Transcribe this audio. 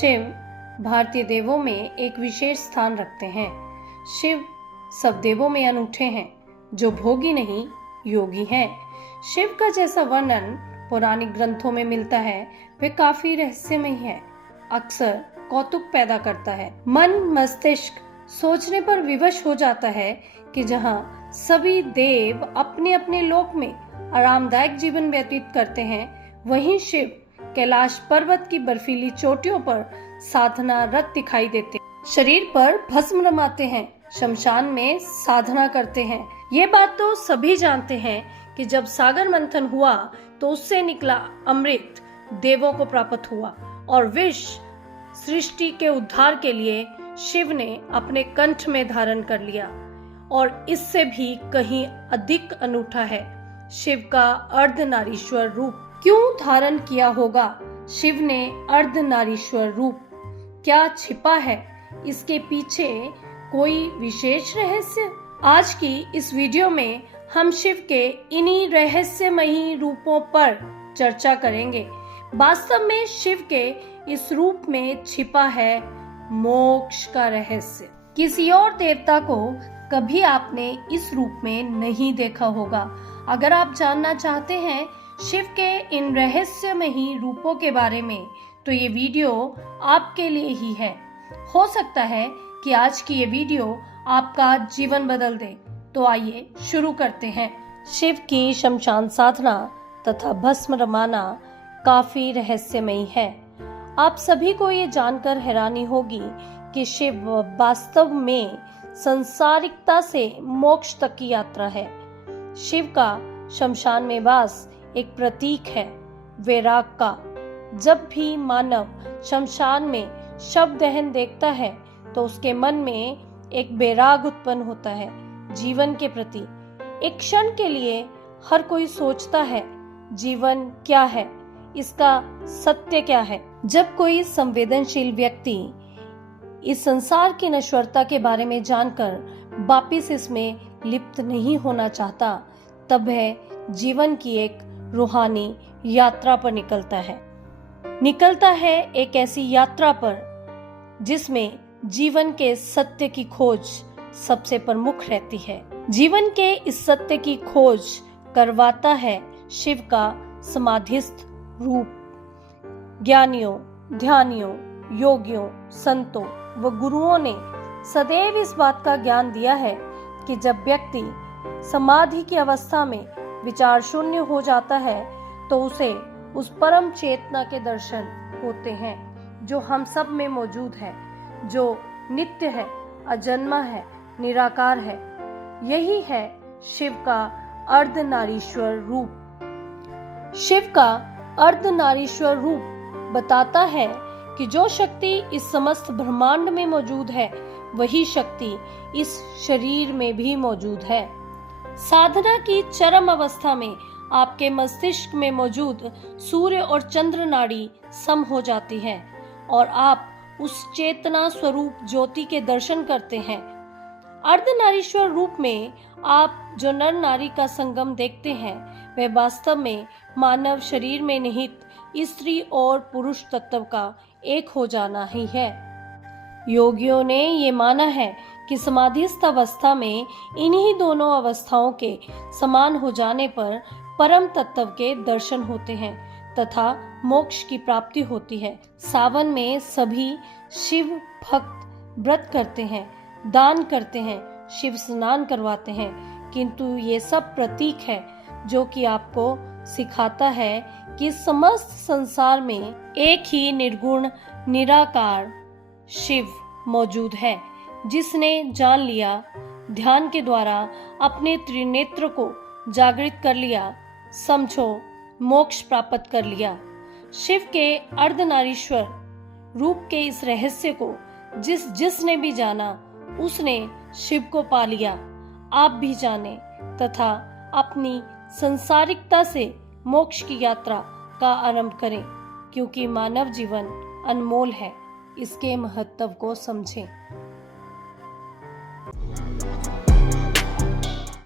शिव भारतीय देवों में एक विशेष स्थान रखते हैं। शिव सब देवों में अनूठे हैं, जो भोगी नहीं योगी हैं। शिव का जैसा वर्णन पौराणिक ग्रंथों में मिलता है, वे काफी रहस्यमय है, अक्सर कौतुक पैदा करता है। मन मस्तिष्क सोचने पर विवश हो जाता है कि जहाँ सभी देव अपने अपने लोक में आरामदायक जीवन व्यतीत करते हैं, वहीं शिव कैलाश पर्वत की बर्फीली चोटियों पर साधना रत दिखाई देते हैं। शरीर पर भस्म रमाते हैं, शमशान में साधना करते हैं। ये बात तो सभी जानते हैं कि जब सागर मंथन हुआ तो उससे निकला अमृत देवों को प्राप्त हुआ और विष सृष्टि के उद्धार के लिए शिव ने अपने कंठ में धारण कर लिया। और इससे भी कहीं अधिक अनूठा है शिव का अर्धनारीश्वर रूप। क्यों धारण किया होगा शिव ने अर्धनारीश्वर रूप? क्या छिपा है इसके पीछे कोई विशेष रहस्य? आज की इस वीडियो में हम शिव के इन्हीं रहस्यमयी रूपों पर चर्चा करेंगे। वास्तव में शिव के इस रूप में छिपा है मोक्ष का रहस्य। किसी और देवता को कभी आपने इस रूप में नहीं देखा होगा। अगर आप जानना चाहते हैं शिव के इन रहस्यमयी रूपों के बारे में, तो ये वीडियो आपके लिए ही है। हो सकता है कि आज की ये वीडियो आपका जीवन बदल दे। तो आइए शुरू करते हैं। शिव की शमशान साधना तथा भस्म रमाना काफी रहस्यमयी है। आप सभी को ये जानकर हैरानी होगी कि शिव वास्तव में संसारिकता से मोक्ष तक की यात्रा है। शिव का शमशान में वास एक प्रतीक है वैराग का। जब भी मानव शमशान में शव दहन देखता है तो उसके मन में एक वैराग उत्पन्न होता है जीवन के प्रति। एक क्षण के लिए हर कोई सोचता है जीवन क्या है, इसका सत्य क्या है। जब कोई संवेदनशील व्यक्ति इस संसार की नश्वरता के बारे में जानकर वापिस इसमें लिप्त नहीं होना चाहता, तब वह जीवन की एक रूहानी यात्रा पर निकलता है एक ऐसी यात्रा पर जिसमें जीवन के सत्य की खोज सबसे प्रमुख रहती है। जीवन के इस सत्य की खोज करवाता है शिव का समाधिस्थ रूप। ज्ञानियों, ध्यानियों, योगियों, संतों व गुरुओं ने सदैव इस बात का ज्ञान दिया है कि जब व्यक्ति समाधि की अवस्था में विचार शून्य हो जाता है तो उसे उस परम चेतना के दर्शन होते हैं जो हम सब में मौजूद है, जो नित्य है, अजन्मा है, निराकार है। यही है शिव का अर्धनारीश्वर रूप। शिव का अर्धनारीश्वर रूप बताता है कि जो शक्ति इस समस्त ब्रह्मांड में मौजूद है, वही शक्ति इस शरीर में भी मौजूद है। साधना की चरम अवस्था में आपके मस्तिष्क में मौजूद सूर्य और चंद्र नाड़ी सम हो जाती है और आप उस चेतना स्वरूप ज्योति के दर्शन करते हैं। अर्धनारीश्वर रूप में आप जो नर नारी का संगम देखते हैं, वह वास्तव में मानव शरीर में निहित स्त्री और पुरुष तत्व का एक हो जाना ही है। योगियों ने ये माना है कि समाधिस्थ अवस्था में इन्हीं दोनों अवस्थाओं के समान हो जाने पर परम तत्व के दर्शन होते हैं तथा मोक्ष की प्राप्ति होती है। सावन में सभी शिव भक्त व्रत करते हैं, दान करते हैं, शिव स्नान करवाते हैं, किंतु ये सब प्रतीक है जो कि आपको सिखाता है कि समस्त संसार में एक ही निर्गुण निराकार शिव मौजूद है, जिसने जान लिया, ध्यान के द्वारा अपने त्रिनेत्र को जागृत कर लिया, समझो मोक्ष प्राप्त कर लिया। शिव के अर्धनारीश्वर रूप के इस रहस्य को जिसने भी जाना, उसने शिव को पा लिया। आप भी जाने तथा अपनी संसारिकता से मोक्ष की यात्रा का आरंभ करें, क्योंकि मानव जीवन अनमोल है। इसके महत्व को समझें।